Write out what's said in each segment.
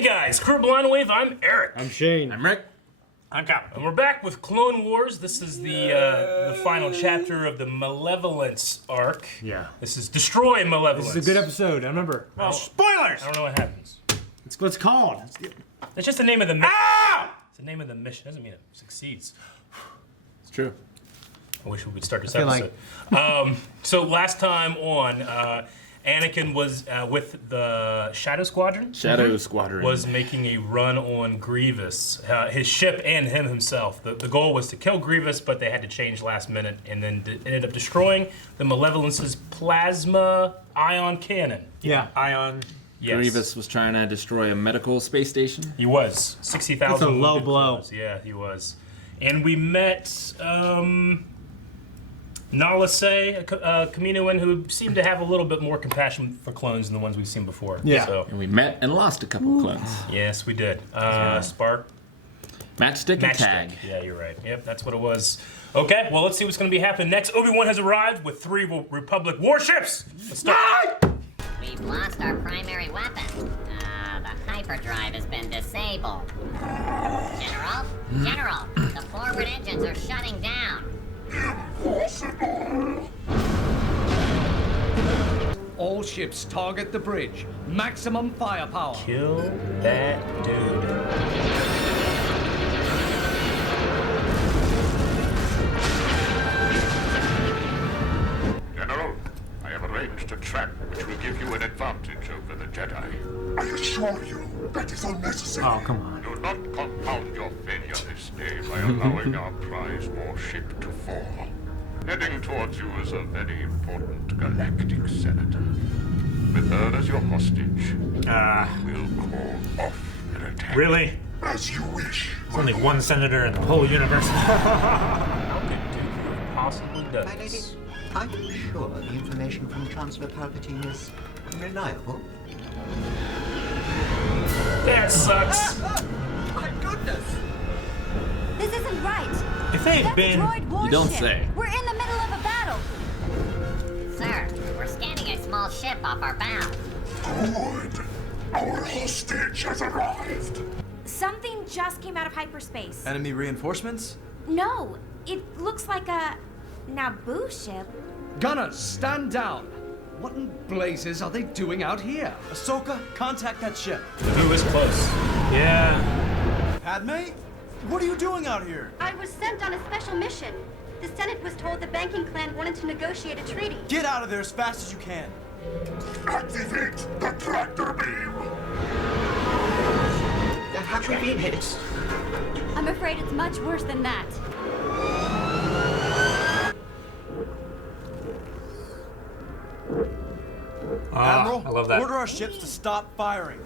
Hey guys, Crew Blind Wave, I'm Eric. I'm Shane. I'm Rick. I'm Cap. And we're back with Clone Wars. This is the final chapter of the Malevolence arc. Yeah. This is Destroy Malevolence. This is a good episode, I remember. Well, Spoilers! I don't know what happens. It's what's called. It's just the name of the mission. Ah! It's the name of the mission. Doesn't mean it succeeds. It's true. I wish we would start this feel episode. So last time on, Anakin was with the Shadow Squadron. Shadow Squadron. Was making a run on Grievous, his ship and him himself. The goal was to kill Grievous, but they had to change last minute, and then ended up destroying the Malevolence's plasma ion cannon. Yeah. Ion. Yes. Grievous was trying to destroy a medical space station. He was 60,000. That's a low blow. Clones. Yeah, he was. And we met Nala Se, a Kaminoan who seemed to have a little bit more compassion for clones than the ones we've seen before. Yeah. So, And we met and lost a couple clones. yes, we did. Spark. Matchstick and tag. Matchstick. Yeah, you're right. Yep, that's what it was. Okay, well, let's see what's going to be happening next. Obi-Wan has arrived with 3 Republic warships. Let's start. We've lost our primary weapon. The hyperdrive has been disabled. General, the forward engines are shutting down. All ships target the bridge. Maximum firepower. Kill that dude. General, I have arranged a trap which will give you an advantage over the Jedi. I assure you, that is unnecessary. Oh, come on. Do not compound your failure this day by allowing our prize warship to fall. Heading towards you is a very important galactic senator. With her as your hostage, we'll call off an attack. Really? As you wish. There's only one senator in the whole universe. How could Dooku possibly do My lady, this? are you sure the information from Chancellor Palpatine is reliable? That sucks. My goodness! This isn't right. If they had That's a been... droid warship. don't say. We're in the middle of a battle. Sir, we're scanning a small ship off our bow. Good. Our hostage has arrived. Something just came out of hyperspace. Enemy reinforcements? No, it looks like a Naboo ship. Gunners, stand down! What in blazes are they doing out here? Ahsoka, contact that ship. Who is close? Yeah. Padme? What are you doing out here? I was sent on a special mission. The Senate was told the banking clan wanted to negotiate a treaty. Get out of there as fast as you can. Activate the tractor beam. Have we been hit? I'm afraid it's much worse than that. Admiral, I love that. order our ships to stop firing.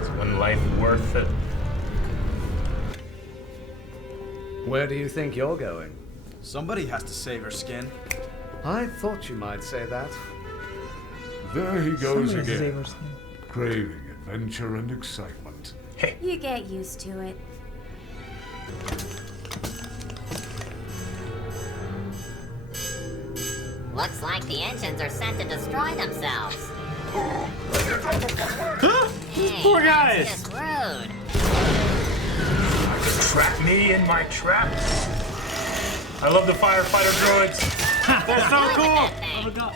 Is one life worth it? Where do you think you're going? Somebody has to save her skin. I thought you might say that. There he goes again, craving adventure and excitement. You get used to it. Looks like the engines are set to destroy themselves. Hey, Poor that's guys. just rude. Trap me in my trap. I love the firefighter droids. That's so Look cool. at that thing. Oh my god.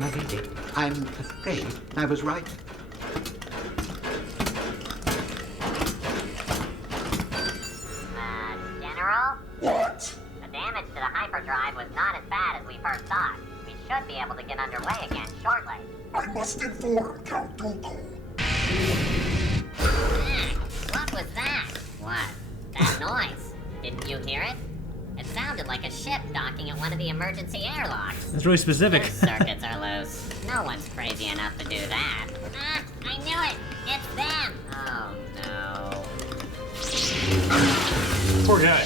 My lady, I'm afraid I was right. General? What? The damage to the hyperdrive was not as bad as we first thought. We should be able to get underway again shortly. I must inform Count Dooku. What was that? What? That noise. Didn't you hear it? It sounded like a ship docking at one of the emergency airlocks. That's really specific. Those circuits are loose. No one's crazy enough to do that. Ah, I knew it! It's them! Oh no. Poor guy.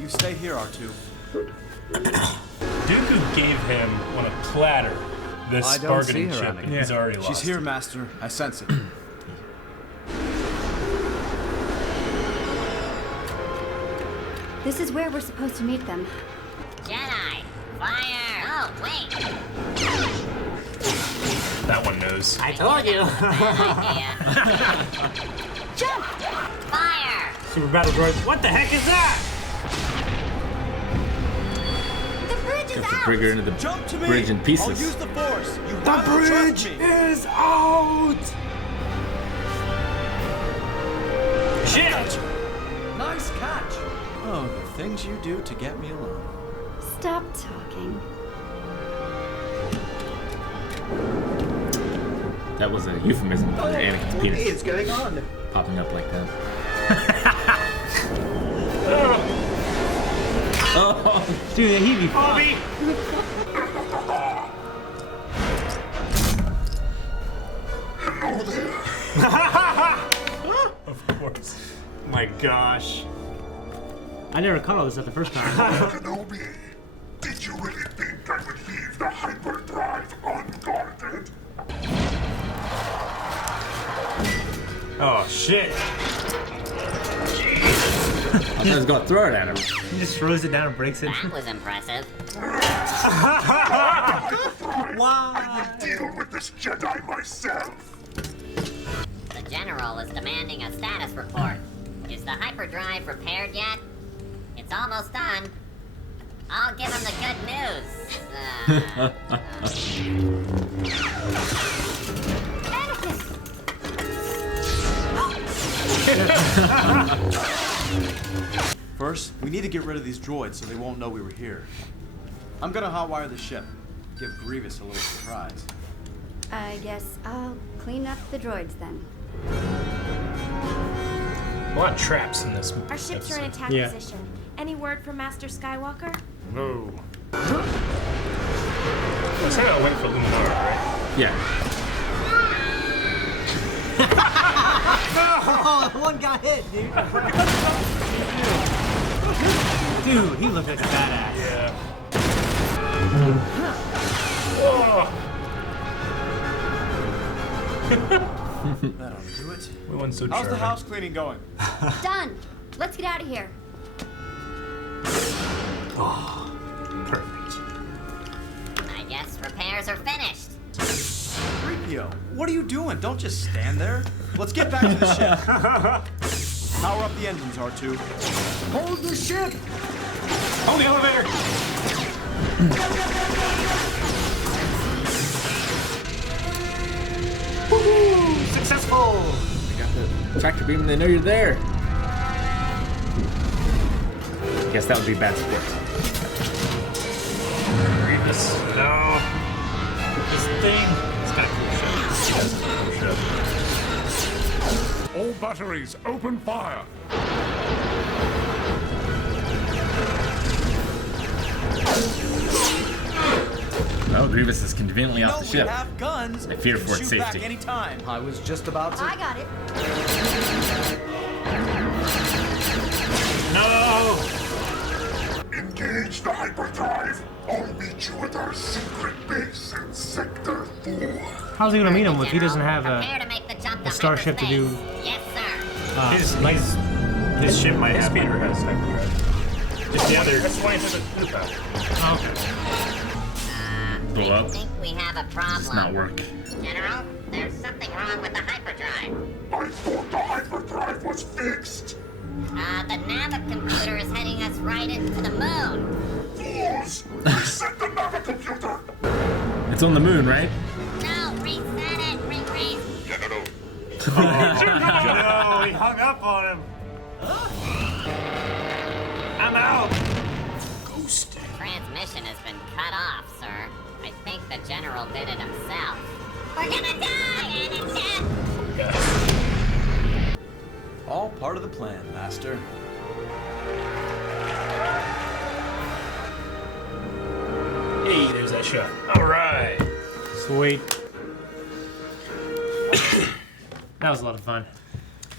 You stay here, R2. Dooku gave him on a platter this I don't see bargaining her, chip, Anakin. and he's already lost. She's here, Master. I sense it. This is where we're supposed to meet them. Jedi, fire! Oh, wait. That one knows. I told you. Bad idea. Jump! Fire! Super battle droids. What the heck is that? The bridge is out! Trigger into the Jump to me! bridge in pieces. I'll use the Force. You The have to trust bridge me. is out. Shit! Nice catch. Oh, the things you do to get me alone. Stop talking. That was a euphemism for Anakin's What penis is going on? popping up like that. Oh, Dude, he'd be Bobby! Hello there. Of course. My gosh. I never caught all this at the first time. Kenobi, did you really think I would leave the hyperdrive unguarded? Oh shit. I thought I was gonna throw it at him. He just throws it down and breaks it. That was impressive. Why? Deal with this Jedi myself. The General is demanding a status report. Is the hyperdrive repaired yet? It's almost done. I'll give him the good news. First, we need to get rid of these droids so they won't know we were here. I'm gonna hotwire the ship. Give Grievous a little surprise. I guess I'll clean up the droids then. A lot of traps in this. Our ships are in attack Yeah. position. Any word from Master Skywalker? No. I said I'll wait for Luminar, right? Yeah. Oh, one got hit, dude. Dude, he looked like a badass. Yeah. Oh, That'll do it. we went so How's the charming. house cleaning going? Done. Let's get out of here. Perfect. I guess repairs are finished. 3PO, what are you doing? Don't just stand there. Let's get back to the ship. Power up the engines, R2. Hold the ship! Hold the elevator! Woohoo! Successful! I got the tractor beam and they know you're there. Guess that would be bad sport. Grievous. No. This thing. It's got a cool ship. All batteries, open fire. Well, Grievous is conveniently off the We ship. have guns. I fear We can for its shoot back safety. anytime. I was just about to. I got it. No! Engage the hyperdrive. I'll meet you at our secret base in Sector 4. How's he gonna meet him if he doesn't have Prepare a? to make the jump to starship to do- hyperspace. Yes, sir. His ship might His have speeder has hyperdrive. Just the other. That's why I took the power. Oh, okay. Blow I up. think we have a problem. Does not work. General, there's something wrong with the hyperdrive. I thought the hyperdrive was fixed. The navicomputer is heading us right into the moon. Fools! Reset the navicomputer! It's on the moon, right? No, reset it, General, No, he hung up on him. I'm out. Transmission has been cut off, sir. I think the general did it himself. We're gonna die, Anakin! All part of the plan, Master. Hey, there's that shot. All right. Sweet. That was a lot of fun.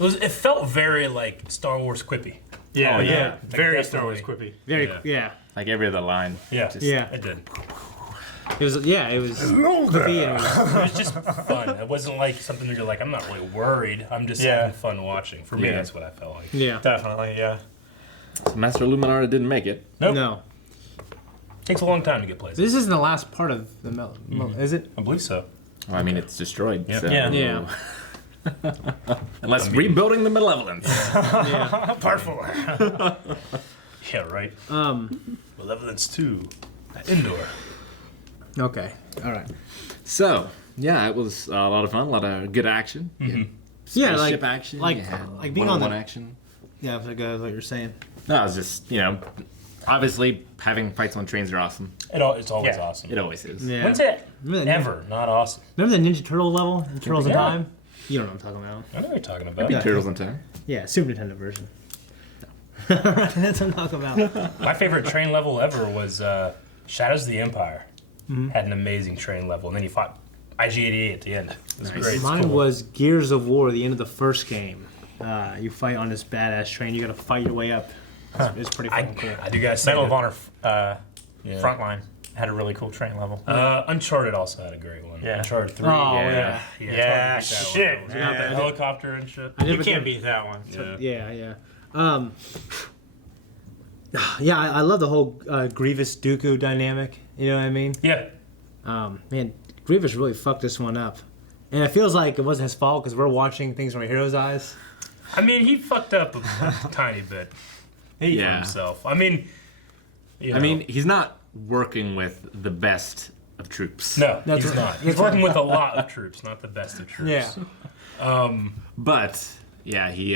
It felt very like Star Wars quippy. Yeah, Oh, yeah. yeah. Like, Very Star Wars definitely. quippy. Very, Yeah. yeah. Like every other line. Yeah. Just- Yeah. It did. It was, yeah, it was quippy and it was, It was just fun. It wasn't like something that you're like, I'm not really worried. I'm just Yeah. having fun watching. For me, Yeah. that's what I felt like. yeah. Definitely, yeah. Master Illuminara didn't make it. Nope. No. Takes a long time to get places. This isn't the last part of the is it? I believe so. Well, I mean, it's destroyed. Yep. So. Yeah. Unless rebuilding the Malevolence. Yeah. Part 4. Yeah, right. Malevolence 2. Indoor. Okay. All right. So, yeah, it was a lot of fun, a lot of good action. Yeah, Spaceship action. like you had being on the one-on-one action. Yeah, I forgot what you're saying. No, it's just, obviously having fights on trains are awesome. It's always awesome. It always is. Yeah. When's it Remember the ever not awesome? Remember the Ninja Turtle level in Turtles in Yeah. Time? You don't know what I'm talking about. I know what you're talking about. Yeah. Turtles in Time. Yeah, Super Nintendo version. That's what I'm talking about. My favorite train level ever was Shadows of the Empire. Had an amazing train level, and then you fought IG-88 at the end. It was great. Mine was Gears of War, the end of the first game. You fight on this badass train. You got to fight your way up. It's pretty fucking cool. I do guys Medal of Honor Frontline had a really cool train level. Uncharted also had a great one. Yeah. Uncharted 3. Oh, yeah. Yeah, it's hard to beat that shit. one. Yeah, the helicopter and shit. You can't beat that one. Yeah. I love the whole Grievous Dooku dynamic. You know what I mean? Yeah. Man, Grievous really fucked this one up. And it feels like it wasn't his fault because we're watching things from a hero's eyes. I mean, he fucked up a tiny bit. For himself. I mean, he's not working with the best of troops. No, he's not. He's working with a lot of troops, not the best of troops. Yeah. But yeah, he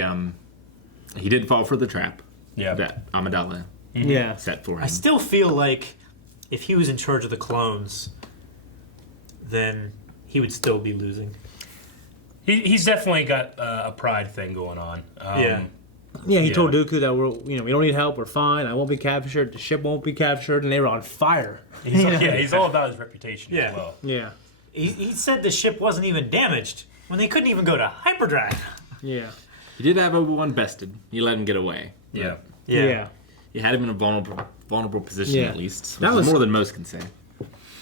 did fall for the trap. Yeah. That Amidala Yeah. set for him. I still feel like if he was in charge of the clones, then he would still be losing. He's definitely got a pride thing going on. Yeah, he told Dooku that we don't need help. We're fine. I won't be captured. The ship won't be captured, and they were on fire. He's all about his reputation as well. Yeah. He said the ship wasn't even damaged when they couldn't even go to hyperdrive. Yeah. He did have Obi-Wan bested. You let him get away. Yeah. Yeah. You had him in a vulnerable position at least. That was more than most can say.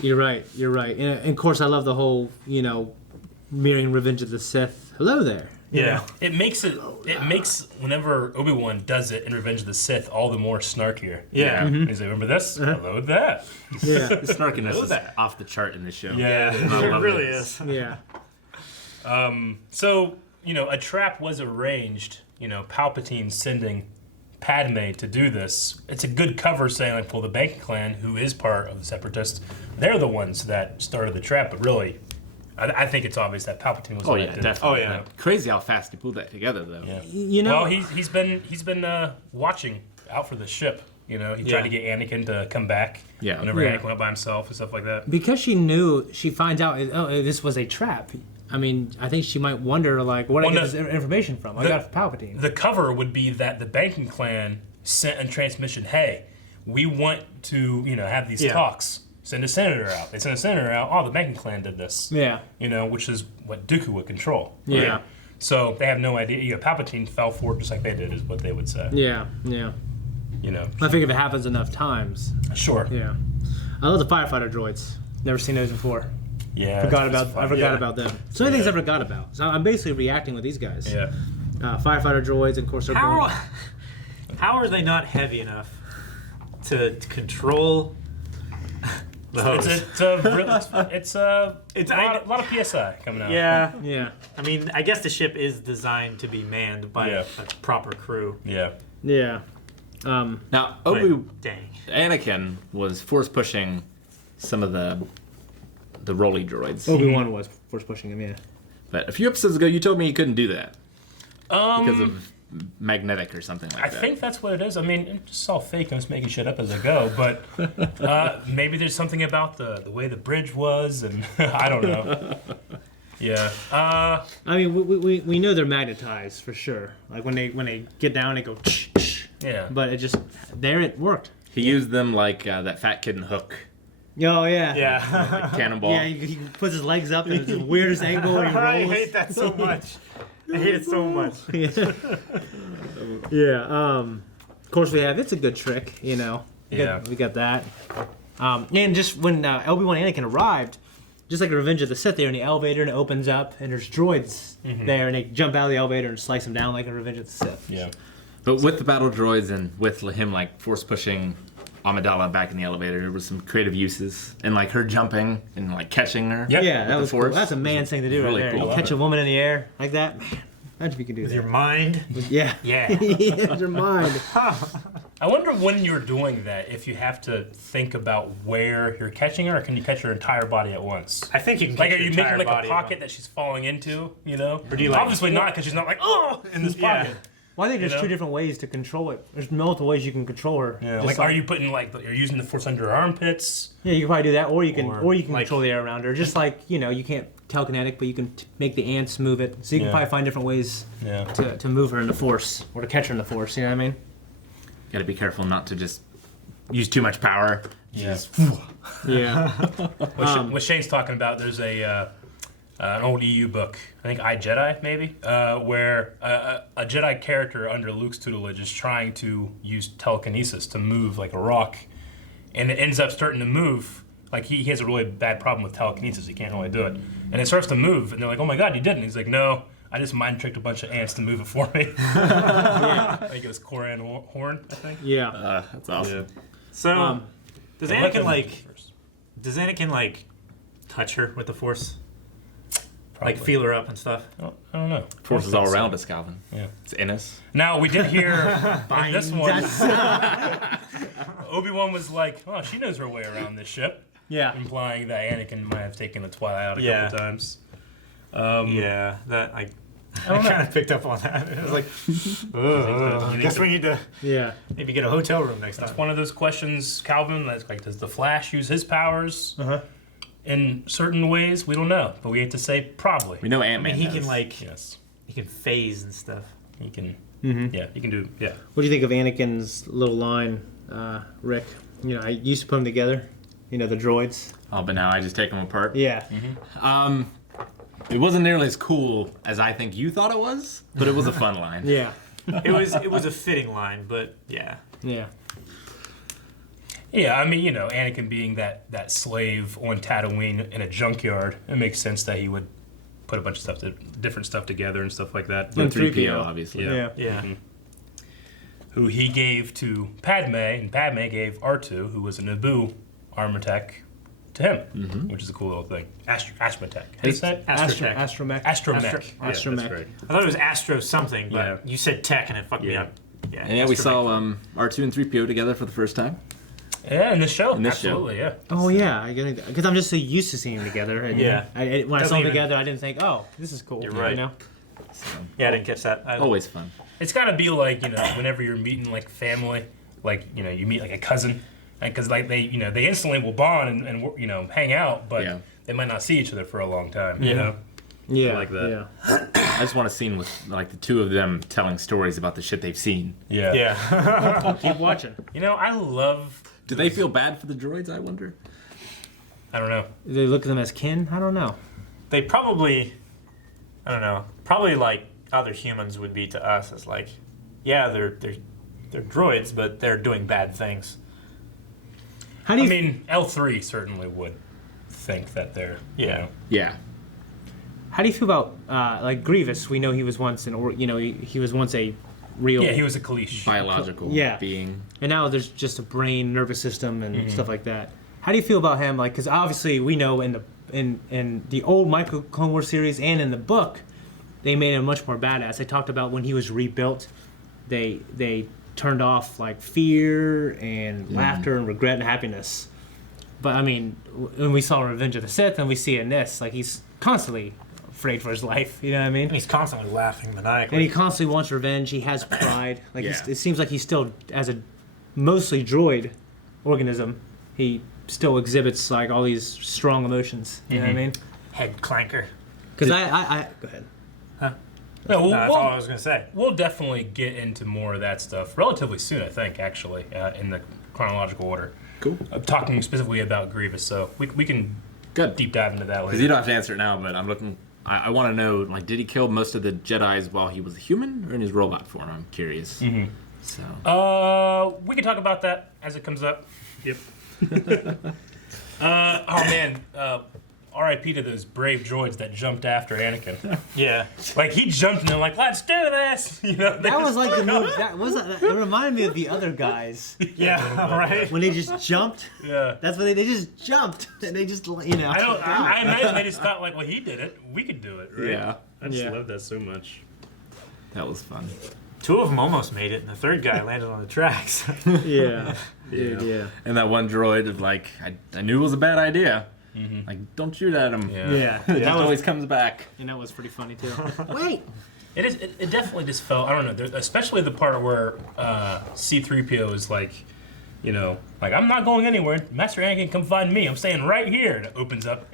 You're right. And of course, I love the whole mirroring Revenge of the Sith. Hello there. Yeah. It makes whenever Obi-Wan does it in Revenge of the Sith all the more snarkier. Yeah. He's like, remember this? Hello that. Yeah. The snarkiness is off the chart in this show. Yeah, it really is. Yeah. So, a trap was arranged, Palpatine sending Padme to do this. It's a good cover saying, like, well, the Banking Clan, who is part of the Separatists, they're the ones that started the trap, but really, I think it's obvious that Palpatine was the one that did it. Definitely. Oh, yeah. Crazy how fast he pulled that together, though. Yeah. Well, he's been watching out for the ship. He tried to get Anakin to come back. Yeah. Whenever Anakin went by himself and stuff like that. Because she finds out, this was a trap. I mean, I think she might wonder, like, where did I get this information from? I got it from Palpatine. The cover would be that the Banking Clan sent a transmission, hey, we want to, have these talks. Send a senator out. They send a senator out. Oh, the Banking Clan did this. Yeah. Which is what Dooku would control. Yeah. Right? So they have no idea. Palpatine fell for it just like they did, is what they would say. Yeah. I think if it happens enough times. Sure. Yeah. I love the firefighter droids. Never seen those before. Yeah. I forgot about them. So many things I forgot about. So I'm basically reacting with these guys. Yeah. Firefighter droids, and of course, how are they not heavy enough to control those? It's a lot of PSI coming out. Yeah. Yeah. I mean, I guess the ship is designed to be manned by a proper crew. Yeah. Yeah. Now, Dang. Anakin was force pushing some of the Rolly droids. Obi-Wan was force pushing him, yeah. But a few episodes ago, you told me you couldn't do that because of magnetic or something like that. I think that's what it is. I mean, it's just all fake. I'm just making shit up as I go. But maybe there's something about the way the bridge was, and I don't know. Yeah. I mean, we know they're magnetized for sure. Like when they get down, they go. Yeah. But it worked. He used them like that fat kid in Hook. Oh yeah. Yeah. Like cannonball. Yeah, he puts his legs up in the weirdest angle and he rolls. I hate that so much. I hate it so much. Yeah. Of course we have. It's a good trick, We got that. And just when Obi-Wan and Anakin arrived, just like Revenge of the Sith, they're in the elevator and it opens up and there's droids there and they jump out of the elevator and slice them down like in Revenge of the Sith. Yeah. But with the battle droids and with him like force pushing Amidala back in the elevator, there was some creative uses and like her jumping and like catching her. Yeah, that was cool. force. That's a man thing to do Really right there. cool. You catch a woman in the air like that. Man, imagine if you could do With that. your mind. Yeah. Yeah. Yeah, your mind. I wonder when you're doing that, if you have to think about where you're catching her, or can you catch her entire body at once? I think you can Like, catch are your you making entire like body a at pocket that she's falling into, you know? Or do you, like, Obviously not, because she's not like, oh, in this Yeah. pocket. Well, I think there's You know? two different ways to control it. There's multiple ways you can control her. Yeah, Just like, are you putting like, you're using the force under her armpits? Yeah, you can probably do that, or you can, Or, or you can like- control the air around her. Just like you can't telekinetic, but you can make the ants move it. So you can Yeah. probably find different ways Yeah. to move her in the force or to catch her in the force. You know what I mean? Got to be careful not to just use too much power. Yeah. Yeah. What Shane's talking about, there's an old EU book, I think I, Jedi, maybe, where a Jedi character under Luke's tutelage is trying to use telekinesis to move like a rock, and it ends up starting to move. Like, he has a really bad problem with telekinesis. He can't really do it. And it starts to move, and they're like, oh my god, you didn't. He's like, no, I just mind tricked a bunch of ants to move it for me. I think it was Koran Horn, I think. Yeah. That's awesome. So, does I'll let them Anakin first. touch her with the Force? Probably. Like feel her up and stuff? Oh, I don't know. Force is all around us, Calvin. Yeah. It's in us. Now, we did hear in this one, That's- Obi-Wan was like, oh, she knows her way around this ship. yeah. Implying that Anakin might have taken the Twilight out a Yeah. couple times. Yeah, that I don't know. kind of picked up on that. It was like, I guess we need to Yeah. maybe get a hotel room next time. That's one of those questions, Calvin, that's like, does the Flash use his powers in certain ways? We don't know, but we have to say probably. We know I Ant-Man mean, he does. can like Yes. he can phase and stuff. He can, Mm-hmm. yeah, he can do, yeah. What do you think of Anakin's little line, Rick? I used to put them together. The droids. Oh, but now I just take them apart. Yeah. It wasn't nearly as cool as I think you thought it was, but it was a fun line. Yeah. It was a fitting line, but yeah. Yeah. Yeah, I mean, Anakin being that slave on Tatooine in a junkyard, it makes sense that he would put a bunch of different stuff together and stuff like that. And 3PO, 3PO, obviously. Yeah. Yeah. Who he gave to Padme, and Padme gave R2, who was a Naboo armor tech, to him, which is a cool little thing. Astromech. How do you say it? Astrotech. Astromech. Astromech. Astro- Yeah, Astromech. that's right. I thought it was Astro something, but Yeah. you said tech and it fucked me Yeah. up. Yeah. And yeah, we Astromech. saw R2 and 3PO together for the first time. Yeah, in this show. In this show. Absolutely, yeah. Oh yeah, because I'm just so used to seeing them together. And Yeah. when I Doesn't saw them even- together, I didn't think, oh, this is cool. You're right. Yeah, I didn't catch that. Always fun. It's got to be like, whenever you're meeting like family, like, you meet like a cousin, because like they instantly will bond and hang out, but Yeah. they might not see each other for a long time, Yeah. Yeah. Like that. Yeah. I just want a scene with like the two of them telling stories about the shit they've seen. Yeah. Yeah. Keep watching. I love. Do they feel bad for the droids, I wonder? I don't know. Do they look at them as kin? I don't know. They probably, I don't know, probably like other humans would be to us as like, yeah, they're droids, but they're doing bad things. How do I you? mean, L3 certainly would think that they're. Yeah. Yeah. How do you feel about like Grievous? We know he was once he was once a real. Yeah, he was a Kalish. Biological Yeah. being. And now there's just a brain, nervous system, and stuff like that. How do you feel about him? Like, because obviously we know in the old Michael Clone Wars series and in the book, they made him much more badass. They talked about when he was rebuilt, they turned off like fear and laughter and regret and happiness. But I mean, when we saw Revenge of the Sith and we see in this, like he's constantly afraid for his life. You know what I mean? And he's constantly laughing maniacally. And he constantly wants revenge. He has pride. Like Yeah. it seems like he's still, as a mostly droid organism, he still exhibits like all these strong emotions. You know what I mean? Head clanker. Because I go ahead. No, That's all I was gonna say. We'll definitely get into more of that stuff relatively soon, I think, actually, in the chronological order. Cool. Talking specifically about Grievous, so we can Good. deep dive into that Because later. you don't have to answer it now, but I'm looking. I want to know, like, did he kill most of the Jedis while he was a human or in his robot form? I'm curious. So. We can talk about that as it comes up. Yep. Oh man, R.I.P. to those brave droids that jumped after Anakin. Yeah. Like he jumped and they're like, "Let's do this!" You know. That was like the move. That reminded me of the other guys Yeah, right. when they just jumped. Yeah. That's what they just jumped and they just you know. I imagine they just thought like, "Well, he did it. We could do it." Right? Yeah. I just Yeah. love that so much. That was fun. 2 of them almost made it, and the third guy landed on the tracks. Yeah. Dude, yeah. And that one droid is like, I knew it was a bad idea. Like, don't shoot at him. Yeah. It just always comes back. And that was pretty funny too. Wait. It definitely just felt, I don't know, especially the part where C-3PO is like, you know, like, I'm not going anywhere. Master Anakin, come find me. I'm staying right here. And it opens up.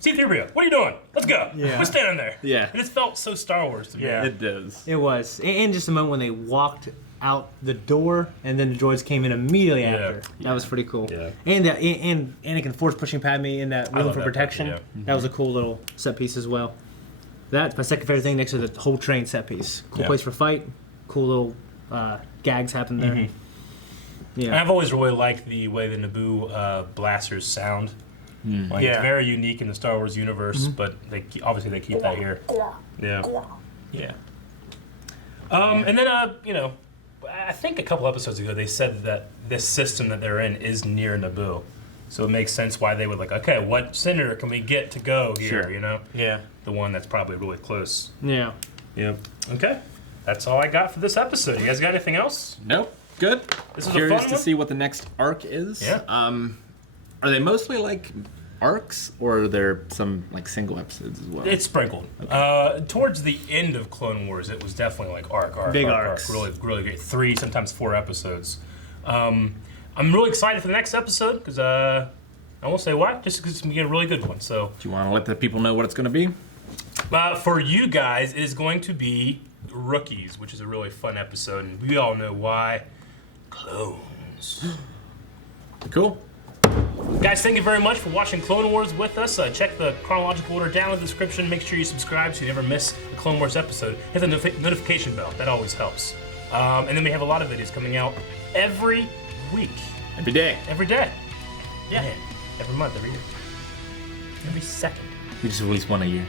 C-3PO, what are you doing? Let's go. Yeah. We're standing there. Yeah. It just felt so Star Wars to me. Yeah. It does. It was. And just the moment when they walked out the door and then the droids came in immediately after. That was pretty cool. Yeah. And Anakin force pushing Padme in that room love for that part, protection. yeah. That was a cool little set piece as well. That's my second favorite thing next to the whole train set piece. Cool Yeah. place for fight. Cool little gags happen there. And Yeah. I've always really liked the way the Naboo blasters sound. Like, Yeah. it's very unique in the Star Wars universe, but obviously they keep that here. Yeah. Yeah. And then, you know, I think a couple episodes ago they said that this system that they're in is near Naboo. So it makes sense why they would like, okay, what senator can we get to go here, Sure. you know? Yeah. The one that's probably really close. Yeah. Yep. Okay. That's all I got for this episode. You guys got anything else? Nope. Good. This is a Curious fun to one? see what the next arc is. Yeah. Are they mostly like arcs, or are there some like single episodes as well? It's sprinkled. Towards the end of Clone Wars, it was definitely like arc. Big arc. arcs. Really, really great. 3, sometimes 4 episodes. I'm really excited for the next episode because I won't say why, just because it's going to be a really good one. So, Do you want to let the people know what it's going to be? for you guys, it is going to be Rookies, which is a really fun episode, and we all know why. Clones. Cool. Guys, thank you very much for watching Clone Wars with us. Check the chronological order down in the description. Make sure you subscribe so you never miss a Clone Wars episode. Hit the notification bell. That always helps. And then we have a lot of videos coming out every week. Every day. Every day. Yeah. Every month, every year. Every second. We just release one a year.